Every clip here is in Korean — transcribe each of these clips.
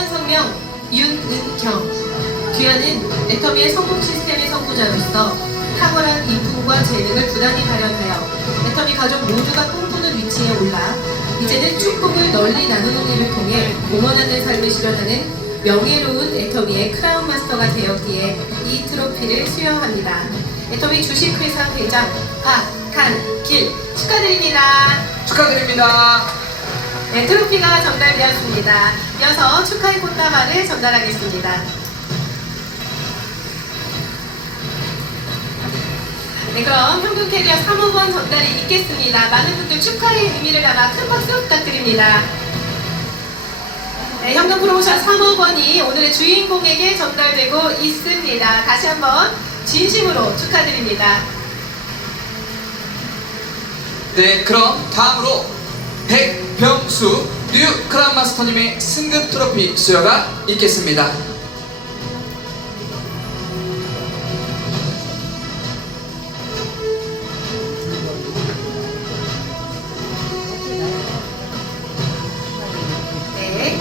회원 성명 윤은경 귀하는 애터미의 성공 시스템의 선구자로서 탁월한 인품과 재능을 부단히 발현하여 애터미 가족 모두가 꿈꾸는 위치에 올라 이제는 축복을 널리 나누는 일을 통해 공헌하는 삶을 실현하는 명예로운 애터미의 크라운 마스터가 되었기에 이 트로피를 수여합니다. 애터미 주식회사 회장 박한길 축하드립니다. 축하드립니다. 네, 트로피가 전달되었습니다. 이어서 축하의 꽃다발을 전달하겠습니다. 네, 그럼 평균 캐리어 3호번 전달이 있겠습니다. 많은 분들 축하의 의미를 담아 큰 박수 부탁드립니다. 네, 현금 프로모션 3호번이 오늘의 주인공에게 전달되고 있습니다. 다시 한번 진심으로 축하드립니다. 네, 그럼 다음으로 100 수 뉴크라운 마스터님의 승급 트로피 수여가 있겠습니다. 네.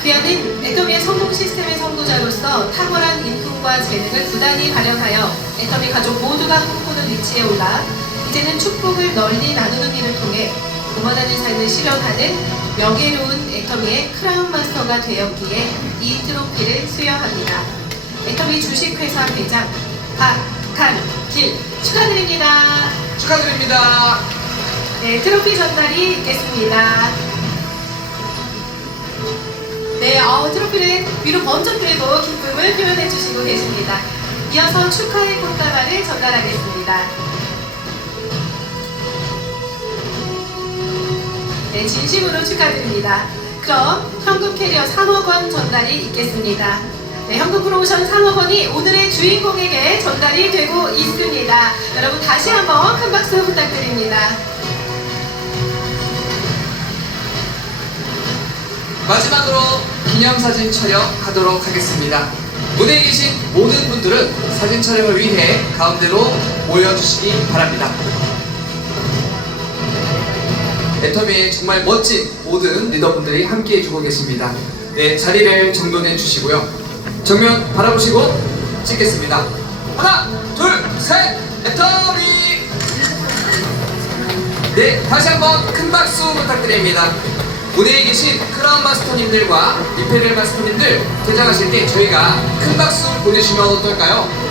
그녀는 네. 네. 애터미의 성공 시스템의 선구자로서 탁월한 인구 품과 재능을 부단히 발현하여 애터미 가족 모두가 꿈꾸는 위치에 올라 이제는 축복을 널리 나누는 일을 통해 공헌하는 삶을 실현하는 명예로운 애터미의 크라운 마스터가 되었기에 이 트로피를 수여합니다. 애터미 주식회사 회장 박한길 축하드립니다. 축하드립니다. 네, 트로피 전달이 있겠습니다. 네, 어, 트로피를 위로 번쩍 들고 기쁨을 표현해 주시고 계십니다. 이어서 축하의 꽃다발을 전달하겠습니다. 네, 진심으로 축하드립니다. 그럼 현금 캐리어 3억 원 전달이 있겠습니다. 네, 현금 프로모션 3억 원이 오늘의 주인공에게 전달이 되고 있습니다. 여러분 다시 한번 큰 박수 부탁드립니다. 마지막으로 기념사진 촬영하도록 하겠습니다. 무대에 계신 모든 분들은 사진 촬영을 위해 가운데로 모여주시기 바랍니다. 애터미의 정말 멋진 모든 리더분들이 함께 해주고 계십니다. 네, 자리를 정돈해 주시고요. 정면 바라보시고 찍겠습니다. 하나, 둘, 셋, 애터미! 네, 다시 한번 큰 박수 부탁드립니다. 무대에 계신 크라운 마스터님들과 리페렐 마스터님들 퇴장하실 때 저희가 큰 박수 보내주시면 어떨까요?